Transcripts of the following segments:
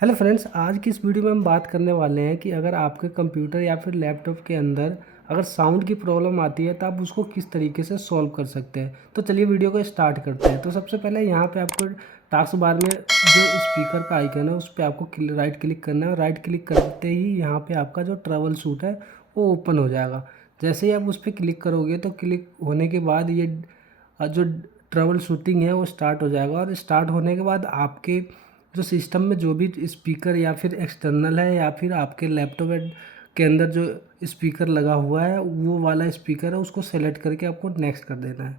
Hello friends, आज की इस वीडियो में हम बात करने वाले हैं कि अगर आपके कंप्यूटर या फिर लैपटॉप के अंदर अगर साउंड की प्रॉब्लम आती है तो आप उसको किस तरीके से सॉल्व कर सकते हैं। तो चलिए वीडियो को स्टार्ट करते हैं। तो सबसे पहले यहाँ पे आपको टास्क बार में जो स्पीकर का आइकन है उस पर आपको राइट क्लिक करना है और राइट क्लिक करते ही यहाँ पे आपका जो ट्रबल शूट है वो ओपन हो जाएगा। जैसे ही आप उस पर क्लिक करोगे तो क्लिक होने के बाद ये जो ट्रबल शूटिंग है वो स्टार्ट हो जाएगा और स्टार्ट होने के बाद आपके जो सिस्टम में जो भी स्पीकर या फिर एक्सटर्नल है या फिर आपके लैपटॉप के अंदर जो स्पीकर लगा हुआ है वो वाला स्पीकर है उसको सेलेक्ट करके आपको नेक्स्ट कर देना है।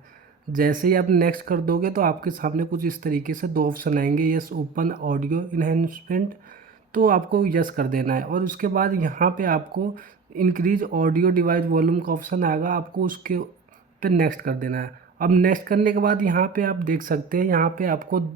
जैसे ही आप नेक्स्ट कर दोगे तो आपके सामने कुछ इस तरीके से दो ऑप्शन आएंगे, यस ओपन ऑडियो इन्हेंसमेंट, तो आपको यस कर देना है। और उसके बाद यहाँ पे आपको इंक्रीज ऑडियो डिवाइस वॉल्यूम का ऑप्शन आएगा, आपको उसके पे नेक्स्ट कर देना है। अब नेक्स्ट करने के बाद यहाँ पे आप देख सकते हैं, यहाँ पे आपको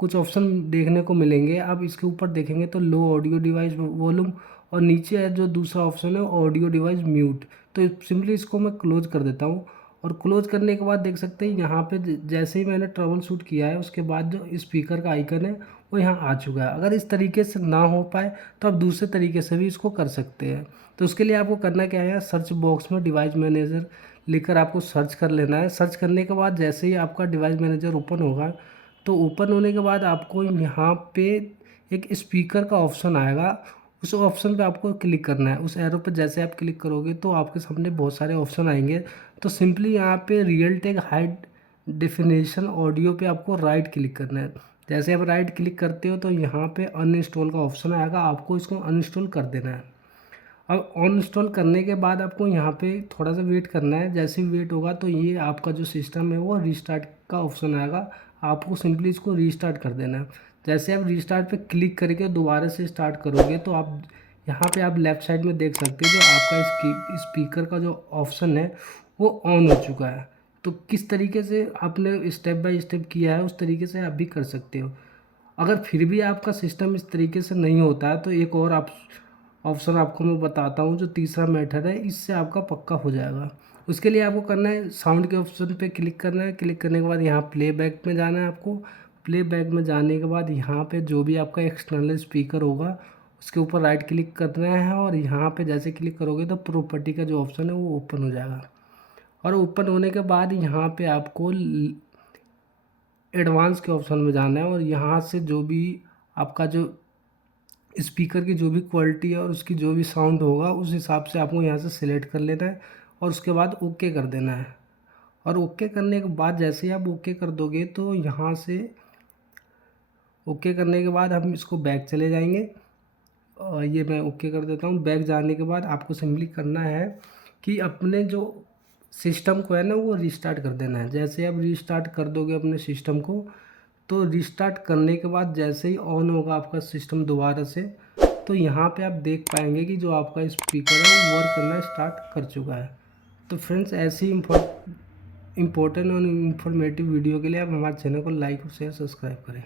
कुछ ऑप्शन देखने को मिलेंगे। आप इसके ऊपर देखेंगे तो लो ऑडियो डिवाइस वॉल्यूम और नीचे है जो दूसरा ऑप्शन है ऑडियो डिवाइस म्यूट। तो सिंपली इसको मैं क्लोज कर देता हूँ और क्लोज करने के बाद देख सकते हैं यहाँ पे जैसे ही मैंने ट्रबल शूट किया है उसके बाद जो स्पीकर का आइकन है वो यहाँ आ चुका है। अगर इस तरीके से ना हो पाए तो आप दूसरे तरीके से भी इसको कर सकते हैं। तो उसके लिए आपको करना क्या है, सर्च बॉक्स में डिवाइस मैनेजर लिखकर आपको सर्च कर लेना है। सर्च करने के बाद जैसे ही आपका डिवाइस मैनेजर ओपन होगा तो ओपन होने के बाद आपको यहाँ पे एक स्पीकर का ऑप्शन आएगा, उस ऑप्शन पे आपको क्लिक करना है। उस एरो पे जैसे आप क्लिक करोगे तो आपके सामने बहुत सारे ऑप्शन आएंगे। तो सिंपली यहाँ पे real tech high definition audio पे आपको राइट क्लिक करना है। जैसे आप राइट क्लिक करते हो तो यहाँ पे अनइंस्टॉल का ऑप्शन आएगा, आपको इसको अनइंस्टॉल कर देना है। अब अनइंस्टॉल करने के बाद आपको यहाँ पे थोड़ा सा वेट करना है। जैसे ही वेट होगा तो ये आपका जो सिस्टम है वो रीस्टार्ट का ऑप्शन आएगा, आपको सिंपली इसको रीस्टार्ट कर देना है। जैसे आप रीस्टार्ट पे क्लिक करके दोबारा से स्टार्ट करोगे तो आप यहाँ पे आप लेफ़्ट साइड में देख सकते हो जो आपका स्पीकर का जो ऑप्शन है वो ऑन हो चुका है। तो किस तरीके से आपने स्टेप बाय स्टेप किया है उस तरीके से आप भी कर सकते हो। अगर फिर भी आपका सिस्टम इस तरीके से नहीं होता है तो एक और आप ऑप्शन आपको मैं बताता हूँ, जो तीसरा मेथड है, इससे आपका पक्का हो जाएगा। उसके लिए आपको करना है साउंड के ऑप्शन पे क्लिक करना है। क्लिक करने के बाद यहाँ प्लेबैक में जाना है आपको। प्लेबैक में जाने के बाद यहाँ पे जो भी आपका एक्सटर्नल स्पीकर होगा उसके ऊपर राइट क्लिक करना है और यहाँ पे जैसे क्लिक करोगे तो प्रॉपर्टी का जो ऑप्शन है वो ओपन हो जाएगा। और ओपन होने के बाद यहाँ पे आपको एडवांस के ऑप्शन में जाना है और यहाँ से जो भी आपका जो स्पीकर की जो भी क्वालिटी है और उसकी जो भी साउंड होगा उस हिसाब से आपको यहाँ से सिलेक्ट कर लेना है और उसके बाद ओके कर देना है। और ओके करने के बाद जैसे ही आप ओके कर दोगे तो यहाँ से ओके करने के बाद हम इसको बैक चले जाएंगे। और ये मैं ओके कर देता हूँ। बैक जाने के बाद आपको सिंपली करना है कि अपने जो सिस्टम को है ना वो रिस्टार्ट कर देना है। जैसे आप रिस्टार्ट कर दोगे अपने सिस्टम को तो रिस्टार्ट करने के बाद जैसे ही ऑन होगा आपका सिस्टम दोबारा से तो यहाँ पे आप देख पाएंगे कि जो आपका स्पीकर है वो वर्क करना स्टार्ट कर चुका है। तो फ्रेंड्स, ऐसी इम्पोर्टेंट और इन्फॉर्मेटिव वीडियो के लिए आप हमारे चैनल को लाइक और शेयर सब्सक्राइब करें।